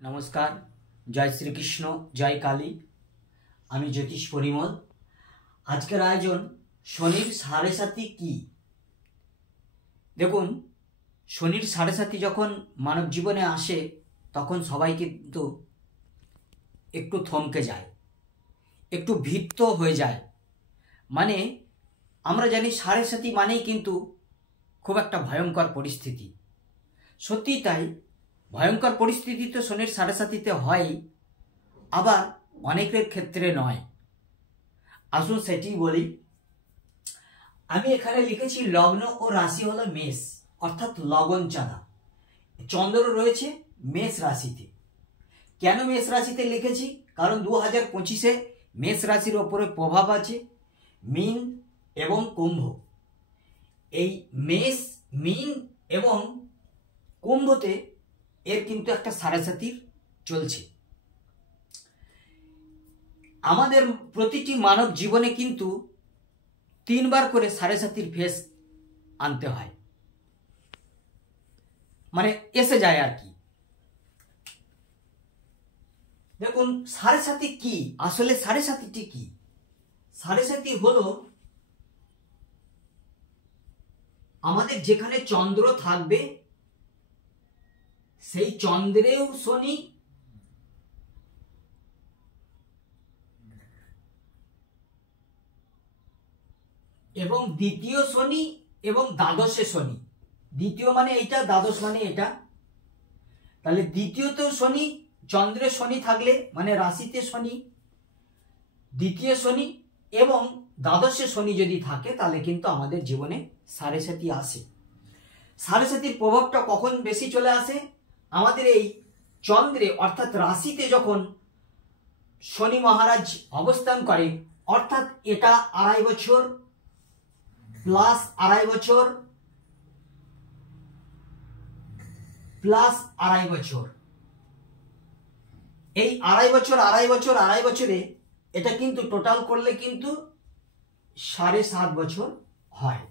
নমস্কার, জয় শ্রীকৃষ্ণ, জয় কালী। আমি জ্যোতিষ পরিমল। আজকের আয়োজন শনির সাড়ে সাতি কি। দেখুন, শনির সাড়ে সাতি যখন মানব জীবনে আসে তখন সবাই কিন্তু একটু থমকে যায়, একটু ভীত হয়ে যায়। মানে আমরা জানি সাড়ে সাতি মানেই কিন্তু খুব একটা ভয়ঙ্কর পরিস্থিতি। সত্যি তাই, ভয়ঙ্কর পরিস্থিতি তো শনির সাড়ে সাতিতে হয়, আবার অনেকের ক্ষেত্রে নয়। আসুন সেটি বলি। আমি এখানে লিখেছি লগ্ন ও রাশি হলো মেষ, অর্থাৎ লগন চাঁদা। চন্দ্র রয়েছে মেষ রাশিতে। কেন মেষ রাশিতে লিখেছি? কারণ 2025-এ মেষ রাশির ওপরে প্রভাব আছে মীন এবং কুম্ভ। এই মেষ, মীন এবং কুম্ভতে এর কিন্তু একটা সাড়ে সাতির চলছে। আমাদের প্রতিটি মানব জীবনে কিন্তু 3 বার করে সাড়ে সাতির ফেস আনতে হয়, মানে এসে যায় আর কি। দেখুন, সাড়ে সাতি কি? আসলে সাড়ে সাতিটি কি? সাড়ে সাতি হলো আমাদের যেখানে চন্দ্র থাকবে সেই চন্দ্রেও শনি এবং দ্বিতীয় শনি এবং দ্বাদশে শনি। দ্বিতীয় মানে এইটা, দ্বাদশ মানে এটা। তাহলে দ্বিতীয়তেও শনি, চন্দ্রে শনি থাকলে মানে রাশিতে শনি, দ্বিতীয় শনি এবং দ্বাদশে শনি যদি থাকে তাহলে কিন্তু আমাদের জীবনে সাড়ে সাতি আসে। সাড়ে সাতির প্রভাবটা কখন বেশি চলে আসে? আমাদের এই চন্দ্রে অর্থাৎ রাশিতে যখন শনি মহারাজ অবস্থান করে, অর্থাৎ এটা 2.5 বছর প্লাস 2.5 বছর প্লাস 2.5 বছর, এই 2.5 বছর 2.5 বছর 2.5 বছরে এটা কিন্তু টোটাল করলে কিন্তু 7.5 বছর হয়।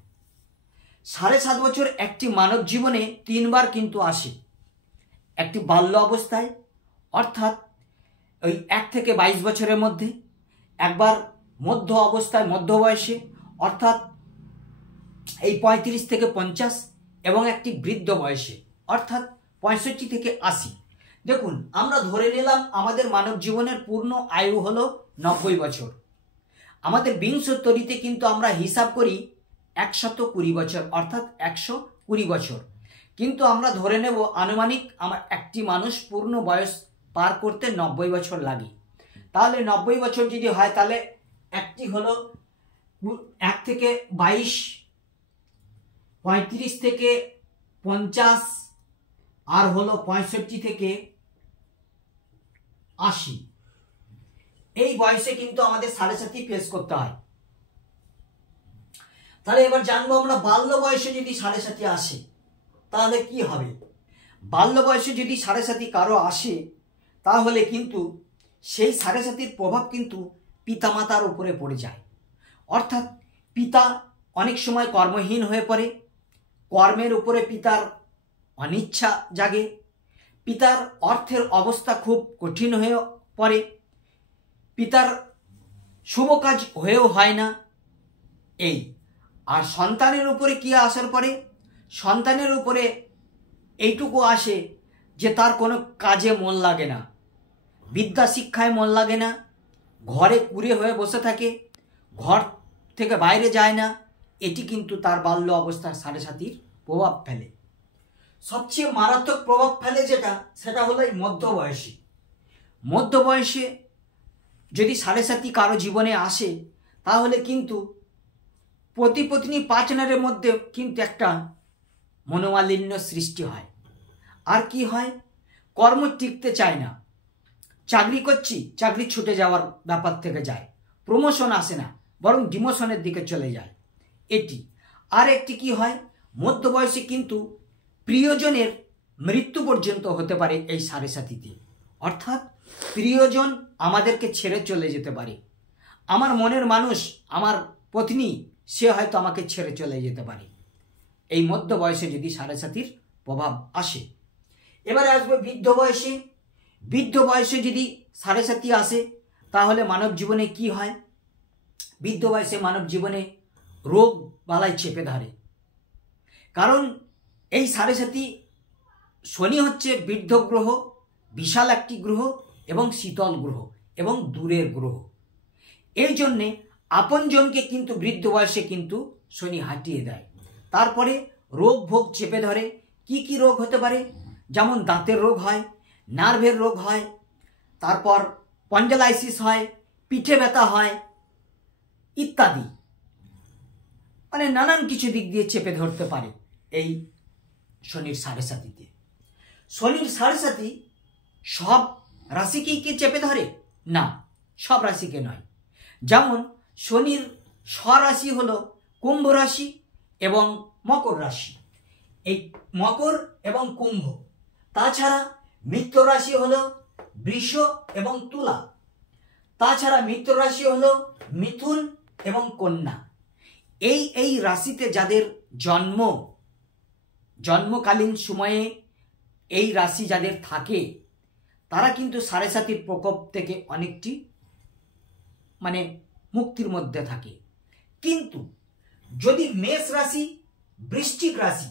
7.5 বছর একটি মানব জীবনে 3 বার কিন্তু আসে। একটি বাল্য অবস্থায়, অর্থাৎ ওই 1 থেকে 22 বছরের মধ্যে, একবার মধ্য অবস্থায় মধ্য বয়সে অর্থাৎ এই 35 থেকে 50, এবং একটি বৃদ্ধ বয়সে অর্থাৎ 65 থেকে 80। দেখুন, আমরা ধরে নিলাম আমাদের মানব জীবনের পূর্ণ আয়ু হলো 90 বছর। আমাদের বিংশোত্তরীতে কিন্তু আমরা হিসাব করি 120 বছর, অর্থাৎ 120 বছর। কিন্তু আমরা ধরে নেব আনুমানিক আমার একটি মানুষ পূর্ণ বয়স পার করতে 90 বছর লাগে। তাহলে 90 বছর যদি হয় তাহলে একটি হলো 1 থেকে 22, 35 থেকে 50, আর হলো 65 থেকে 80। এই বয়সে কিন্তু আমাদের সাড়ে সাতি ফেস করতে হয়। তাহলে এবার জানবো আমরা বাল্য বয়সে যদি সাড়ে সাতি আসে তাহলে কি হবে। বাল্য বয়সে যদি সাড়ে সাতি কারো আসে তাহলে কিন্তু সেই সাড়ে সাতির প্রভাব কিন্তু পিতামাতার উপরে পড়ে যায়। অর্থাৎ পিতা অনেক সময় কর্মহীন হয়ে পড়ে, কর্মের উপরে পিতার অনিচ্ছা জাগে, পিতার অর্থের অবস্থা খুব কঠিন হয়ে পড়ে, পিতার শুভ কাজ হয়েও হয় না। এই আর সন্তানের উপরে কি আসার পরে? সন্তানের উপরে এইটুকু আসে যে তার কোনো কাজে মন লাগে না, বিদ্যা শিক্ষায় মন লাগে না, ঘরে কুঁড়ে হয়ে বসে থাকে, ঘর থেকে বাইরে যায় না। এটি কিন্তু তার বাল্য অবস্থার সাড়ে সাতির প্রভাব ফেলে। সবচেয়ে মারাত্মক প্রভাব ফেলে যেটা, সেটা হলো এই মধ্য বয়সে। মধ্য বয়সে যদি সাড়ে সাতি কারো জীবনে আসে তাহলে কিন্তু পতি পত্নী পার্টনারের মধ্যে কিন্তু একটা মনোমালিন্য সৃষ্টি হয়। আর কি হয়? কর্ম টিকতে চায় না, চাকরি করছি, চাকরি ছুটে যাওয়ার ব্যাপার থেকে যায়, প্রমোশন আসে না, বরং ডিমোশনের দিকে চলে যায়। এটি আর একটি কি হয়, মধ্য বয়সে কিন্তু প্রিয়জনের মৃত্যু পর্যন্ত হতে পারে এই সাড়ে সাতিতে। অর্থাৎ প্রিয়জন আমাদেরকে ছেড়ে চলে যেতে পারে। আমার মনের মানুষ, আমার পত্নী, সে হয়তো আমাকে ছেড়ে চলে যেতে পারে এই মধ্য বয়সে যদি সাড়ে সাতির প্রভাব আসে। এবারে আসবে বৃদ্ধ বয়সে। বৃদ্ধ বয়সে যদি সাড়ে সাতি আসে তাহলে মানব জীবনে কি হয়? বৃদ্ধ বয়সে মানব জীবনে রোগ বালাই চেপে ধরে। কারণ এই সাড়ে সাতি, শনি হচ্ছে বৃদ্ধ গ্রহ, বিশাল একটি গ্রহ এবং শীতল গ্রহ এবং দূরের গ্রহ। এই জন্যে আপনজনকে কিন্তু বৃদ্ধ বয়সে কিন্তু শনি হাঁটিয়ে দেয়। তারপরে রোগ ভোগ চেপে ধরে। কি কি রোগ হতে পারে? যেমন দাঁতের রোগ হয়, নার্ভের রোগ হয়, তারপর স্পন্ডালাইসিস হয়, পিঠে ব্যথা হয় ইত্যাদি। মানে নানান কিছু দিক দিয়ে চেপে ধরতে পারে এই শনির সাড়ে সাতিতে। শনির সাড়ে সাতি সব রাশিকেই কি চেপে ধরে? না, সব রাশিকে নয়। যেমন শনির স্বরাশি হলো কুম্ভ রাশি এবং মকর রাশি, এই মকর এবং কুম্ভ। তাছাড়া মিত্র রাশি হলো বৃষ এবং তুলা। তাছাড়া মিত্র রাশি হলো মিথুন এবং কন্যা। এই রাশিতে যাদের জন্মকালীন সময়ে এই রাশি যাদের থাকে তারা কিন্তু সাড়ে সাতির প্রকোপ থেকে অনেকটি মানে মুক্তির মধ্যে থাকে। কিন্তু যদি মেষ রাশি, বৃশ্চিক রাশি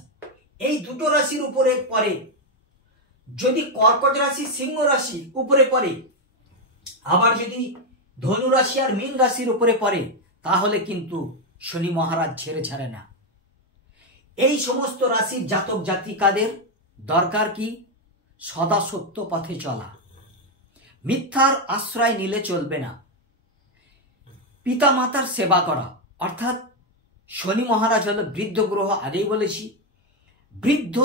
এই দুটো রাশির উপরে পড়ে, যদি কর্কট রাশি, সিংহ রাশি উপরে পড়ে, আবার যদি ধনু রাশি আর মীন রাশির উপরে পড়ে, তাহলে কিন্তু শনি মহারাজ ছেড়ে ছাড়ে না। এই সমস্ত রাশির জাতক জাতিকাদের দরকার কি? সদা সত্য পথে চলা, মিথ্যার আশ্রয় নিলে চলবে না, পিতা মাতার সেবা করা। অর্থাৎ শনি মহারাজ হলো বৃদ্ধ গ্রহ, আগেই বলেছি। বৃদ্ধ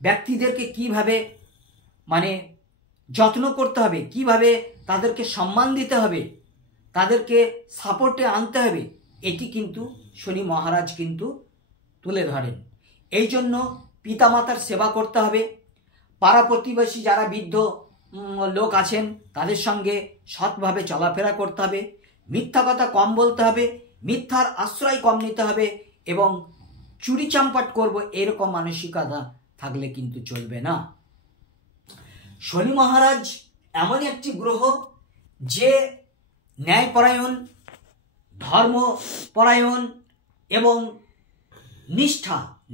ব্যক্তিদেরকে কিভাবে মানে যত্ন করতে হবে, কিভাবে তাদেরকে সম্মান দিতে হবে, তাদেরকে সাপোর্টে আনতে হবে, এটি কিন্তু শনি মহারাজ কিন্তু তুলে ধরেন। এই জন্য পিতামাতার সেবা করতে হবে। পাড়া প্রতিবেশী যারা বৃদ্ধ লোক আছেন তাদের সঙ্গে সৎভাবে চলাফেরা করতে হবে, মিথ্যা কথা কম বলতে হবে, মিথ্যার আশ্রয় কম নিতে হবে এবং চুরি চাম্পাট করব এরকম মানসিকতা থাকলে কিন্তু চলবে না। শনি মহারাজ এমন একটি গ্রহ যে ন্যায়পরায়ণ, ধর্মপরায়ণ এবং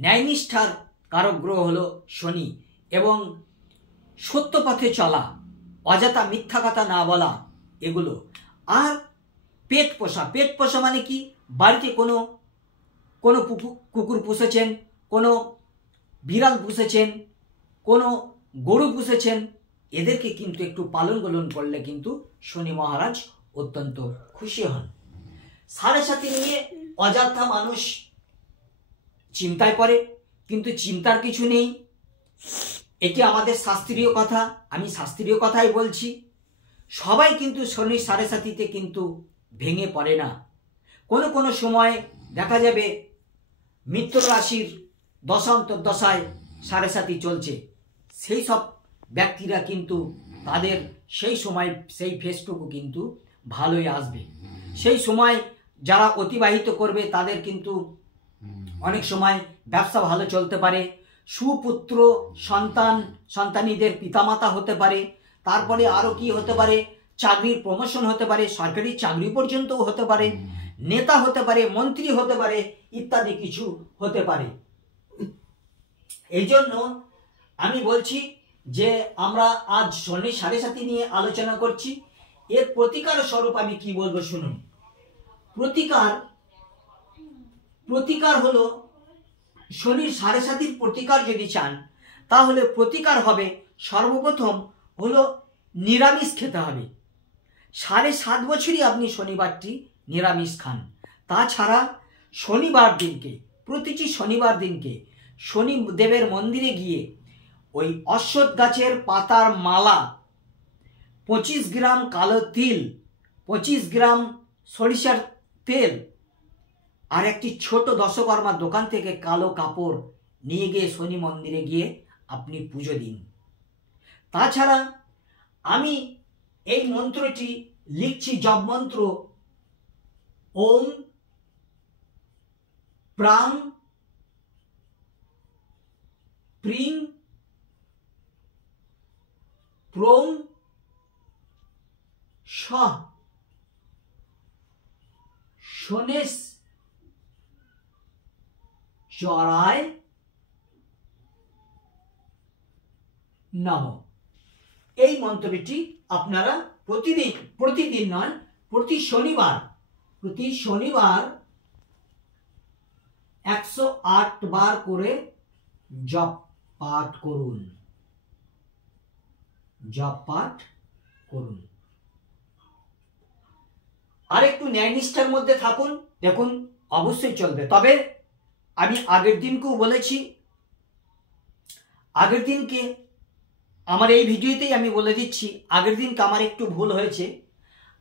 ন্যায়নিষ্ঠার কারক গ্রহ হলো শনি। এবং সত্য পথে চলা, অযথা মিথ্যা কথা না বলা, এগুলো। আর পেট পোষা মানে কি? বাড়িতে কোনো কুকুর পুষেছেন, কোনো বিড়াল পুষেছেন, কোনো গরু পুষেছেন, এদেরকে কিন্তু একটু পালন করলে কিন্তু শনি মহারাজ অত্যন্ত খুশি হন। সাড়ে সাতি নিয়ে অযথা মানুষ চিন্তায় পড়ে, কিন্তু চিন্তার কিছু নেই। এটি আমাদের শাস্ত্রীয় কথা, আমি শাস্ত্রীয় কথাই বলছি। সবাই কিন্তু শনির সাড়ে সাতিতে কিন্তু ভেঙে পড়ে না। কোনো সময় দেখা যাবে মিত্র রাশির দশায় সাড়ে সাতি চলছে, সেই সব ব্যক্তিরা কিন্তু তাদের সেই সময় সেই ফেসটুকু কিন্তু ভালোই আসবে। সেই সময় যারা অতিবাহিত করবে তাদের কিন্তু অনেক সময় ব্যবসা ভালো চলতে পারে, সুপুত্র সন্তানীদের পিতামাতা হতে পারে, তারপরে আরও কি হতে পারে, চাকরির প্রমোশন হতে পারে, সরকারি চাকরি পর্যন্তও হতে পারে, নেতা হতে পারে, মন্ত্রী হতে পারে, ইত্যাদি কিছু হতে পারে। এই জন্য আমি বলছি যে আমরা আজ শনি সাড়ে সাতি নিয়ে আলোচনা করছি। এর প্রতিকার স্বরূপ আমি কি বলবো শুনুন। প্রতিকার হলো, শনির সাড়ে সাতির প্রতিকার যদি চান তাহলে প্রতিকার হবে, সর্বপ্রথম হলো নিরামিষ খেতে হবে। 7.5 বছরই আপনি শনিবারটি নিরামিষ খান। তাছাড়া প্রতিটি শনিবার দিনকে শনিদেবের মন্দিরে গিয়ে ওই অশ্বত্থ গাছের পাতার মালা, 25 গ্রাম কালো তিল, 25 গ্রাম সরিষার তেল আর একটি ছোট দশকর্মার দোকান থেকে কালো কাপড় নিয়ে গিয়ে শনি মন্দিরে গিয়ে আপনি পুজো দিন। তাছাড়া আমি এই মন্ত্রটি লিখছি, জপ মন্ত্র, ওম প্রাং প্রিং প্রং স শনেশ চরায় নমঃ। এই মন্ত্রটি আপনারা প্রতিদিন নয়, প্রতি শনিবার 108 বার করে জপ পাঠ করুন। আর একটু ন্যায়নিষ্ঠার মধ্যে থাকুন, দেখুন অবশ্যই চলবে। তবে আমি আগের দিনকেও বলেছি, আগের দিনকে আমার এই ভিডিওতেই আমি বলে দিচ্ছি, আগের দিনকে আমার একটু ভুল হয়েছে।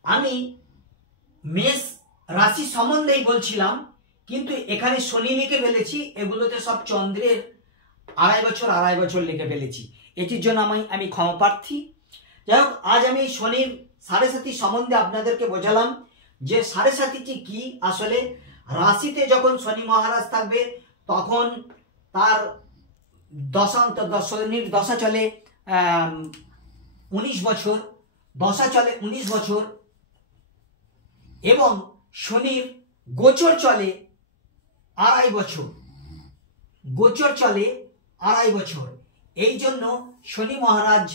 আমি মেষ রাশি সম্বন্ধেই বলছিলাম, কিন্তু এখানে শনি লিখে ফেলেছি। এগুলোতে সব চন্দ্রের 2.5 বছর লিখে ফেলেছি। এটির জন্য আমি ক্ষমা প্রার্থী। যাই হোক, আজ আমি শনির 7.5 সম্বন্ধে আপনাদেরকে বোঝালাম যে 7.5টি কি। আসলে রাশিতে যখন শনি মহারাজ থাকবে তখন তার শনির দশা চলে 19 বছর, দশা চলে 19 বছর, এবং শনির গোচর চলে 2.5 বছর। এই জন্য শনি মহারাজ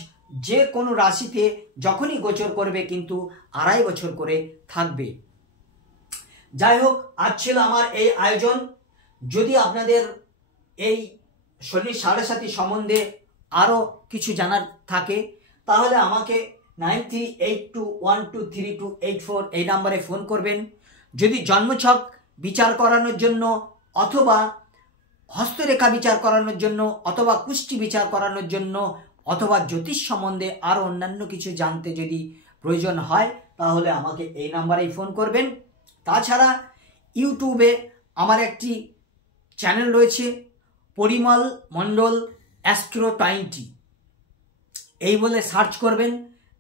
যে কোনো রাশিতে যখনই গোচর করবে কিন্তু 2.5 বছর করে থাকবে। যাই হোক, আজ ছিল আমার এই আয়োজন। যদি আপনাদের এই শনির 7.5 সম্বন্ধে আরও কিছু জানার থাকে তাহলে আমাকে 9382123284 এই নাম্বারে ফোন করবেন। যদি জন্মছক বিচার করানোর জন্য, অথবা হস্তরেখা বিচার করানোর জন্য, অথবা কুষ্টি বিচার করানোর জন্য, অথবা জ্যোতিষ সম্বন্ধে আরও অন্যান্য কিছু জানতে যদি প্রয়োজন হয় তাহলে আমাকে এই নাম্বারেই ফোন করবেন। তাছাড়া ইউটিউবে আমার একটি চ্যানেল রয়েছে, পরিমল মণ্ডল অ্যাস্ট্রো 20, এই বলে সার্চ করবেন,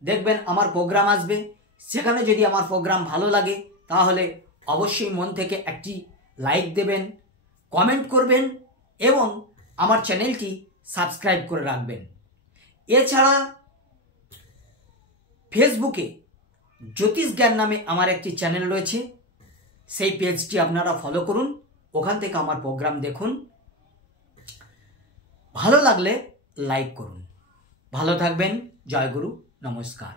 দেখবেন আমার প্রোগ্রাম আসবে। সেখানে যদি আমার প্রোগ্রাম ভালো লাগে তাহলে অবশ্যই মন থেকে একটি লাইক দেবেন, কমেন্ট করবেন এবং আমার চ্যানেলটি সাবস্ক্রাইব করে রাখবেন। এছাড়া ফেসবুকে জ্যোতিষ জ্ঞান নামে আমার একটি চ্যানেল রয়েছে, সেই পেজটি আপনারা ফলো করুন, ওখান থেকে আমার প্রোগ্রাম দেখুন। ভালো লাগলে লাইক করুন। ভালো থাকবেন। জয় গুরু, নমস্কার।